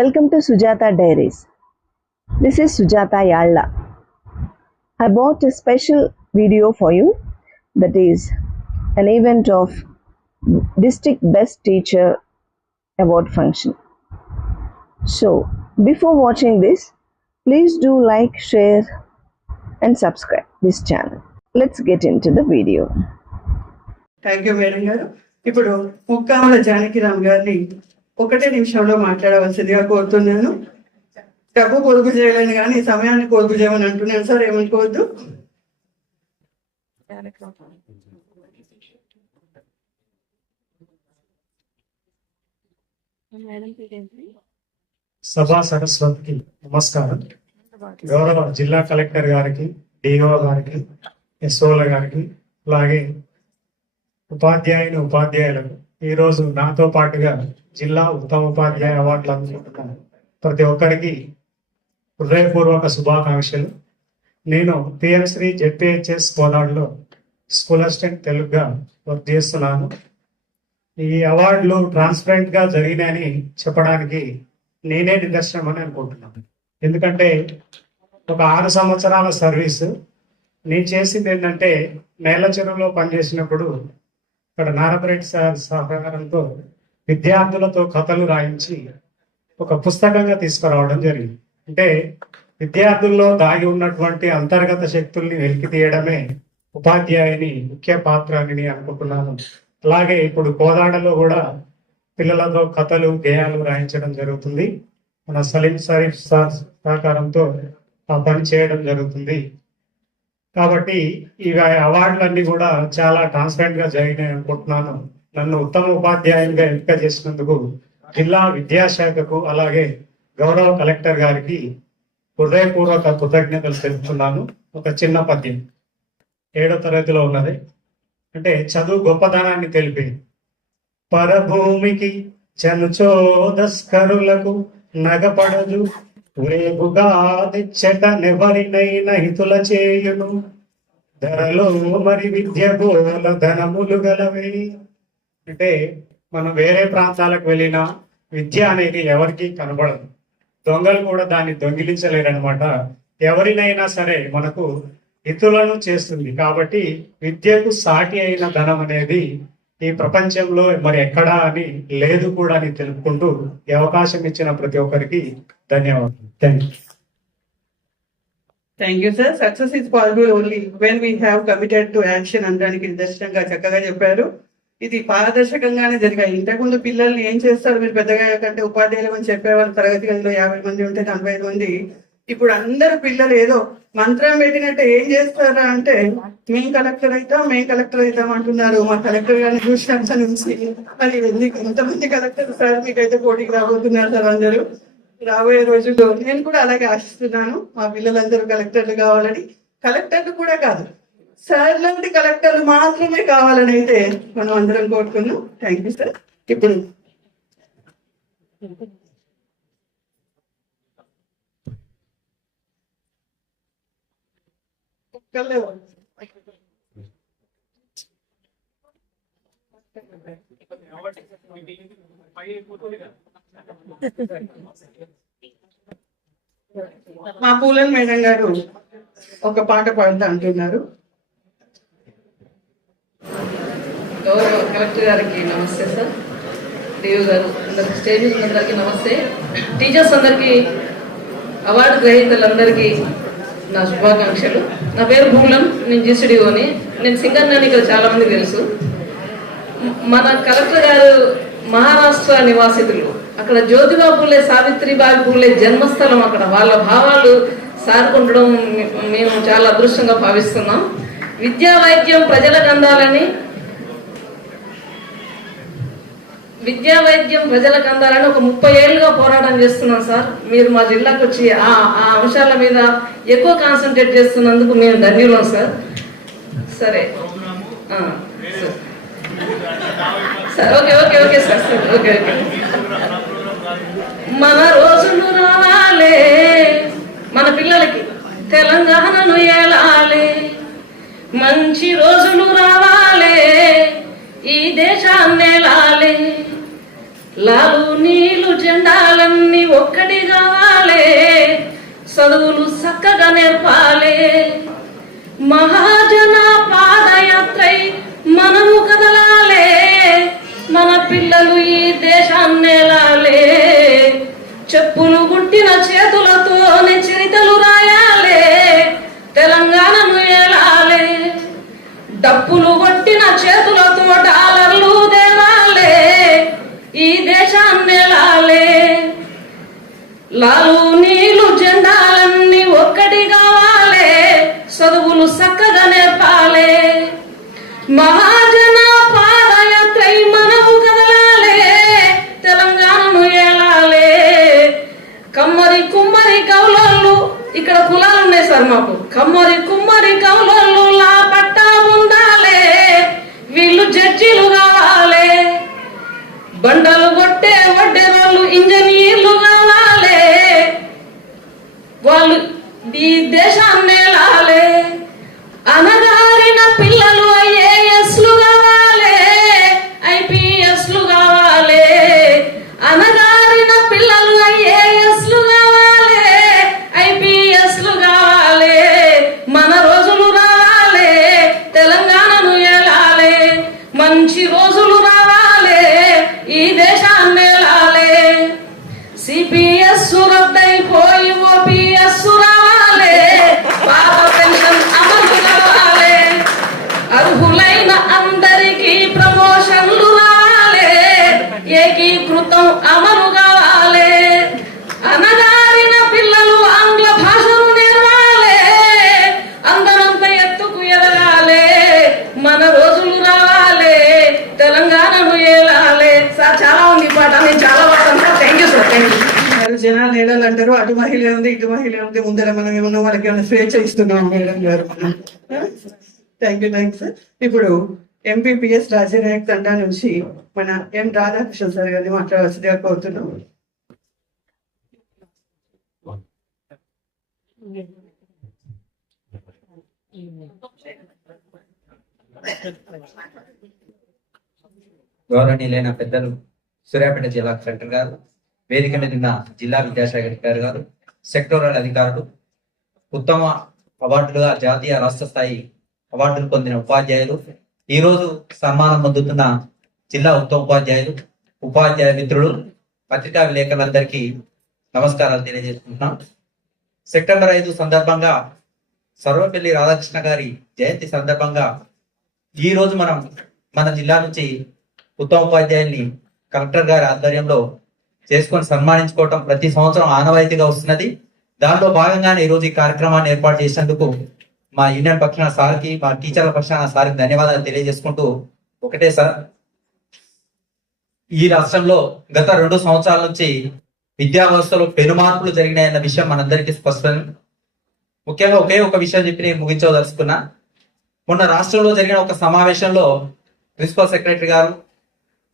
Welcome to Sujata Diaries. This is Sujata Yalla. I bought a special video for you, that is an event of District Best Teacher Award function. So, before watching this, please do like, share and subscribe this channel. Let's get into the video. Thank you madam గారు. ఇప్పుడు ముక్కామల జానకిరామ్ గారిని 1 నిమిషంలో మాట్లాడవలసిందిగా కోరుతున్నాను. డబ్బు పొదుపు చేయలేను కానీ సమయాన్ని పొదుపు చేయమని అంటున్నాను సార్, ఏమనుకోవద్దు. సభా సరస్వతికి నమస్కారం. గౌరవ జిల్లా కలెక్టర్ గారికి, డిఓ గారికి, ఎస్ఓల గారికి, అలాగే ఉపాధ్యాయులకు ఈరోజు నాతో పాటుగా జిల్లా ఉత్తమ ఉపాధ్యాయ అవార్డులు అందుకుంటున్నాను ప్రతి ఒక్కరికి హృదయపూర్వక శుభాకాంక్షలు. నేను పిఎంశ్రీ జెడ్పిహెచ్ఎస్ కోదాడులో స్కూల్ అసిస్టెంట్ తెలుగుగా వర్క్ చేస్తున్నాను. ఈ అవార్డులు ట్రాన్స్పరెంట్ గా జరిగినాయని చెప్పడానికి నేనే నిదర్శనం అని అనుకుంటున్నాను. ఎందుకంటే ఒక 6 సంవత్సరాల సర్వీసు నేను చేసింది ఏంటంటే, నేల చెరువులో పనిచేసినప్పుడు ఇక్కడ నారపరెడ్డి సార్ సహకారంతో విద్యార్థులతో కథలు రాయించి ఒక పుస్తకంగా తీసుకురావడం జరిగింది. అంటే విద్యార్థుల్లో దాగి ఉన్నటువంటి అంతర్గత శక్తుల్ని వెలికి తీయడమే ఉపాధ్యాయుని ముఖ్య పాత్ర అని అనుకుంటున్నాను. అలాగే ఇప్పుడు కోదాడలో కూడా పిల్లలతో కథలు, గేయాలు రాయించడం జరుగుతుంది. మన సలీం షరీఫ్ సార్ సహకారంతో ఆ పని చేయడం జరుగుతుంది. కాబట్టి ఈ అవార్డులన్నీ కూడా చాలా ట్రాన్స్పరెంట్ గా జరిగినాయి అనుకుంటున్నాను. నన్ను ఉత్తమ ఉపాధ్యాయునిగా ఎంపిక చేసినందుకు జిల్లా విద్యాశాఖకు, అలాగే గౌరవ కలెక్టర్ గారికి హృదయపూర్వక కృతజ్ఞతలు తెలుపుతున్నాను. ఒక చిన్న పద్యం 7వ తరగతిలో ఉన్నది. అంటే చదువు గొప్పతనాన్ని తెలిపి, పరభూమికి చనుచోదస్కరులకు నగపడదు రేపుగా తెచ్చట నెవరినైనా హితుల చేయును ధరలో మరి విద్య గోల ధనములు గలవే. అంటే మనం వేరే ప్రాంతాలకు వెళ్ళినా విద్య అనేది ఎవరికి కనబడదు. దొంగలు కూడా దాన్ని దొంగిలించలేరనమాట. ఎవరినైనా సరే మనకు హితులను చేస్తుంది. కాబట్టి విద్యకు సాటి అయిన ధనం అనేది ఈ ప్రపంచంలో మరి ఎక్కడా అని లేదు కూడా అని తెలుపుకుంటూ ఈ అవకాశం ఇచ్చిన ప్రతి ఒక్కరికి ధన్యవాదాలు. Thank you sir. Success is possible only when we have committed to action అనడానికి నిదర్శనంగా చక్కగా చెప్పారు. ఇది పారదర్శకంగానే జరిగాయి. ఇంతకుముందు పిల్లల్ని ఏం చేస్తారు మీరు పెద్దగా కంటే ఉపాధ్యాయులు అని చెప్పేవాళ్ళు, తరగతి గదిలో 50 మంది ఉంటే 45 మంది. ఇప్పుడు అందరు పిల్లలు ఏదో మంత్రం పెట్టినట్టు ఏం చేస్తారా అంటే, మేం కలెక్టర్ అవుతాం అంటున్నారు. మా కలెక్టర్ గారిని చూసినంత నుంచి మరి ఎంతమంది కలెక్టర్ సార్ మీకైతే పోటీకి రాబోతున్నారు సార్ అందరూ రాబోయే రోజుల్లో. నేను కూడా అలాగే ఆశిస్తున్నాను, మా పిల్లలందరూ కలెక్టర్లు కావాలని. కలెక్టర్లు కూడా కాదు, సార్ లాంటి కలెక్టర్లు మాత్రమే కావాలని అయితే మనం అందరం కోరుకున్నాం. Thank you sir. ఇప్పుడు మా పూలన్ మేడం గారు ఒక పాట పాడుతూ అంటున్నారు. గౌరవ కలెక్టర్ గారికి నమస్తే సార్, డిఓ గారు అందరికి, స్టేజ్ అందరికీ నమస్తే, టీచర్స్ అందరికీ, అవార్డు గ్రహీతలందరికీ నా శుభాకాంక్షలు. నా పేరు పూలన్, నేను జిసిడిఓని. నేను సింగర్ అని ఇక్కడ చాలా మంది తెలుసు. మన కలెక్టర్ గారు మహారాష్ట్ర నివాసితులు. అక్కడ జ్యోతిబా పూలే, సావిత్రిబాయి పూలే జన్మస్థలం. అక్కడ వాళ్ళ భావాలు సారుకుంటడం మేము చాలా అదృష్టంగా భావిస్తున్నాం. విద్యా వైద్యం ప్రజలకు అందాలని ఒక 30 ఏళ్ళుగా పోరాటం చేస్తున్నాం సార్. మీరు మా జిల్లాకు వచ్చి ఆ అంశాల మీద ఎక్కువ కాన్సన్ట్రేట్ చేస్తున్నందుకు మేము ధన్యులం సార్. సరే సార్, ఓకే సార్, ఓకే. మన రోజులు రావాలే, మన పిల్లలకి తెలంగాణను ఏలాలే, మంచి రోజులు రావాలే, ఈ దేశాన్ని ఏలాలే, లాలు నీలు జెండాలన్నీ ఒక్కటి కావాలి, చదువులు చక్కగా నేర్పాలి. మహాజన పాదయాత్రై మనము కదలాలే, మన పిల్లలు ఈ దేశాన్నేలాలే. చెప్పులు గుట్టిన చేతులతోనే చరితలు రాయాలే, తెలంగాణను ఏలాలే. డప్పులు కొట్టిన చేతులతో డాలర్లు దేవాలే, ఈ దేశాన్నేలాలే. లాలు నీళ్ళు జెండాలన్నీ ఒక్కటి కావాలే, చదువులు చక్కగా నేర్పాలే. మహాజన పాదయాత్రై మనము కదలాలే, తెలంగాణను ఏలాలే. కమ్మరి కుమ్మరి కౌలళ్ళు, ఇక్కడ కులాలు ఉన్నాయి సార్ మాకు. కమ్మరి కుమ్మరి కౌలళ్ళు లా పట్టా ఉండాలే, వీళ్ళు జడ్జీలు కావాలే. బండలు కొట్టే వడ్డెరోళ్ళు ఇంజనీర్లు కావాలే, వాళ్ళు ఈ దేశాన్ని ఏలాలే. అనగారిన పిల్లలు ఐఏఎస్లు కావాలే, ఐపీఎస్లు కావాలే. అనగారిన పిల్లలు ఐఏఎస్లు కావాలే, ఐపీఎస్లు కావాలే. మన రోజులు రావాలే, తెలంగాణను ఏలాలే. మంచి రోజులు రావాలే, ఈ దేశాన్ని ఏలాలే. సిపిఎస్ రద్దయిపోయి ఓపీఎస్ రావాలే, పాత పెన్షన్ అమలు కావాలే. అర్హులైన అందరికీ ప్రమోషన్లు రావాలే, ఏకీకృతం అమలు కావాలే. అనగారిన పిల్లలు ఆంగ్ల భాషను నేర్వాలే, అందరంత ఎత్తుకు ఎదగాలే. మన రోజులు రావాలే, తెలంగాణను ఏలాలే. సార్ చాలా ఉంది ఈ పాట, నేను చాలా వాడతాను sir. Thank you sir, thank you. జనాలు నేడలు అంటారు, అటు మహిళ ఉంది ఇటు మహిళ ఉంది, ముందర మనం ఏమన్నా వాళ్ళకి ఏమైనా స్వేచ్ఛ ఇస్తున్నాం మేడం గారు. Thank you sir. ఇప్పుడు ఎంపీపీఎస్ రాజనాయక్ తండా నుంచి మన ఎం రాధాకృష్ణ సార్ గారిని మాట్లాడాల్సిందిగా కోరుతున్నాము. గౌరవనీయులైన పెద్దలు సూర్యాపేట జిల్లా కలెక్టర్ గారు, వేదిక మీద ఉన్న జిల్లా విద్యాశాఖ అధికారి గారు, సెక్టోరల్ అధికారులు, ఉత్తమ అవార్డులుగా జాతీయ రాష్ట్ర స్థాయి అవార్డులు పొందిన ఉపాధ్యాయులు, ఈ రోజు సన్మానం పొందుతున్న జిల్లా ఉత్తమ ఉపాధ్యాయులు, ఉపాధ్యాయ మిత్రులు, పత్రికా విలేకరులందరికీ నమస్కారాలు తెలియజేసుకుంటున్నాం. సెప్టెంబర్ 5 సందర్భంగా సర్వపల్లి రాధాకృష్ణ గారి జయంతి సందర్భంగా ఈ రోజు మనం మన జిల్లా నుంచి ఉత్తమ ఉపాధ్యాయుల్ని కలెక్టర్ గారి ఆధ్వర్యంలో చేసుకొని సన్మానించుకోవటం ప్రతి సంవత్సరం ఆనవాయితీగా వస్తున్నది. దానిలో భాగంగానే ఈ రోజు ఈ కార్యక్రమాన్ని ఏర్పాటు చేసినందుకు మా యూనియన్ పక్షాన సార్కి, మా టీచర్ల పక్షాన సార్కి ధన్యవాదాలు తెలియజేసుకుంటూ, ఒకటే సార్, ఈ రాష్ట్రంలో గత 2 సంవత్సరాల నుంచి విద్యా వ్యవస్థలో పెను మార్పులు జరిగినాయన్న విషయం మనందరికీ స్పష్టం. ముఖ్యంగా ఒకే ఒక విషయం చెప్పి నేను ముగించదలుచుకున్నా. మొన్న రాష్ట్రంలో జరిగిన ఒక సమావేశంలో ప్రిన్సిపల్ సెక్రటరీ గారు,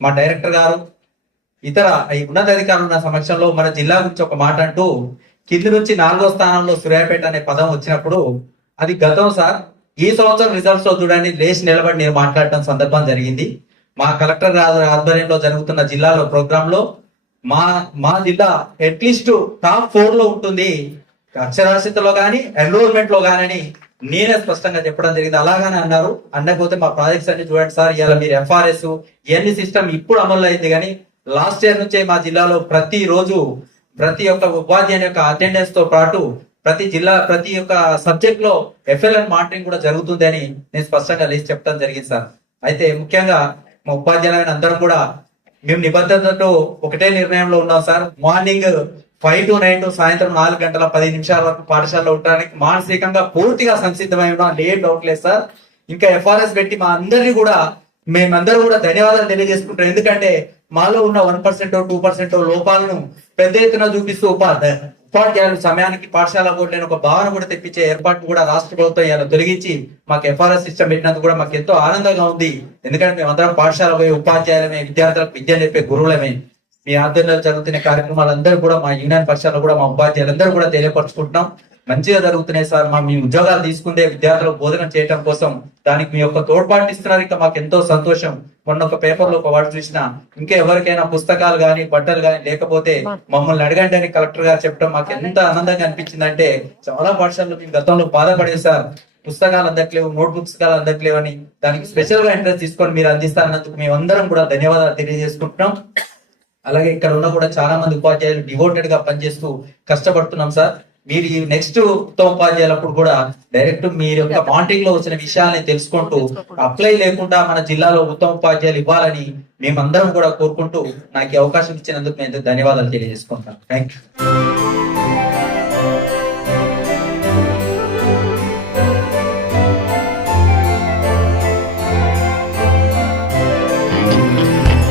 మా డైరెక్టర్ గారు, ఇతర ఉన్నతాధికారులు ఉన్న సమక్షంలో మన జిల్లా గురించి ఒక మాట అంటూ, కింది నుంచి 4వ స్థానంలో సూర్యాపేట అనే పదం వచ్చినప్పుడు అది గతం సార్. ఈ సంవత్సరం రిజల్ట్స్ లో చూడండి, లేచి నిలబడి నేను మాట్లాడటం సందర్భం జరిగింది. మా కలెక్టర్ ఆధ్వర్యంలో జరుగుతున్న జిల్లాలో ప్రోగ్రామ్ లో మా జిల్లా అట్లీస్ట్ టాప్ 4 లో ఉంటుంది, అక్షరాస్యతలో కానీ ఎన్రోల్మెంట్ లో కానీ నేనే స్పష్టంగా చెప్పడం జరిగింది. అలాగానే అన్నారు. అనకపోతే మా ప్రాజెక్ట్స్ అన్ని చూడండి సార్, ఇవాళ మీరు ఎఫ్ఆర్ఎస్ ఇవన్నీ సిస్టమ్ ఇప్పుడు అమలు అయింది, కానీ లాస్ట్ ఇయర్ నుంచే మా జిల్లాలో ప్రతి రోజు ప్రతి ఒక్క ఉపాధ్యాయుని యొక్క అటెండెన్స్ తో పాటు ప్రతి ఒక్క సబ్జెక్ట్ లో ఎఫ్ఎల్ఎన్ మానిటరింగ్ కూడా జరుగుతుంది అని నేను స్పష్టంగా లేచి చెప్పడం జరిగింది సార్. అయితే ముఖ్యంగా మా ఉపాధ్యాయులైన అందరం కూడా మేము నిబద్ధతతో ఒకటే నిర్ణయంలో ఉన్నాం సార్. మార్నింగ్ 5 to 9 సాయంత్రం 4 గంటల 10 నిమిషాల వరకు పాఠశాలలో ఉండడానికి మానసికంగా పూర్తిగా సంసిద్ధమై ఉన్నాం, ఏం డౌట్ లేదు సార్. ఇంకా ఎఫ్ఆర్ఎస్ పెట్టి మా అందరినీ కూడా మేమందరూ కూడా ధన్యవాదాలు తెలియజేసుకుంటాం. ఎందుకంటే మాలో ఉన్న 1% 2% లోపాలను పెద్ద ఎత్తున చూపిస్తూ ఉపాధ్యాయులు సమయానికి పాఠశాల పోలేని ఒక భావన కూడా తెప్పించే ఏర్పాటు కూడా రాష్ట్ర ప్రభుత్వం ఇలా తొలగించి మాకు ఎఫ్ఆర్ఎస్ సిస్టమ్ పెట్టినందుకు కూడా మాకు ఎంతో ఆనందంగా ఉంది. ఎందుకంటే మేమందరం పాఠశాల పోయి ఉపాధ్యాయులమే, విద్యార్థులకు విద్య నేర్పే గురువులమే. మీ ఆధ్వర్యంలో జరుగుతున్న కార్యక్రమాలందరూ కూడా మా యూనియన్ పక్షాల్లో కూడా మా ఉపాధ్యాయులందరూ కూడా తెలియపరుచుకుంటున్నాం. మంచిగా జరుగుతున్నాయి సార్. మీ ఉద్యోగాలు తీసుకుందే విద్యార్థులకు బోధన చేయడం కోసం, దానికి మీ యొక్క తోడ్పాటు ఇస్తున్నారు. ఇంకా మాకు ఎంతో సంతోషం. మొన్న ఒక పేపర్ లో ఒక వాడు చూసిన, ఇంకా ఎవరికైనా పుస్తకాలు గాని బట్టలు గాని లేకపోతే మమ్మల్ని అడగండి అని కలెక్టర్ గారు చెప్పడం మాకు ఎంత ఆనందంగా అనిపించింది అంటే, చాలా పాఠశాలలు మేము గతంలో బాధపడేది సార్, పుస్తకాలు అందట్లేవు, నోట్ బుక్స్ అందట్లేవు అని. దానికి స్పెషల్ గా ఇంట్రెస్ట్ తీసుకొని మీరు అందిస్తారన్నందుకు మేమందరం కూడా ధన్యవాదాలు తెలియజేసుకుంటున్నాం. అలాగే ఇక్కడ ఉన్న కూడా చాలా మంది ఉపాధ్యాయులు డివోటెడ్ గా పనిచేస్తూ కష్టపడుతున్నాం సార్. మీరు ఈ నెక్స్ట్ ఉత్తమ ఉపాధ్యాయులప్పుడు కూడా డైరెక్ట్ మీరు యొక్క మానిటరింగ్ లో వచ్చిన విషయాలని తెలుసుకుంటూ అప్లై లేకుండా మన జిల్లాలో ఉత్తమ ఉపాధ్యాయులు ఇవ్వాలని మేమందరం కూడా కోరుకుంటూ నాకు ఈ అవకాశం ఇచ్చినందుకు నేను ధన్యవాదాలు తెలియజేసుకుంటాను. Thank you.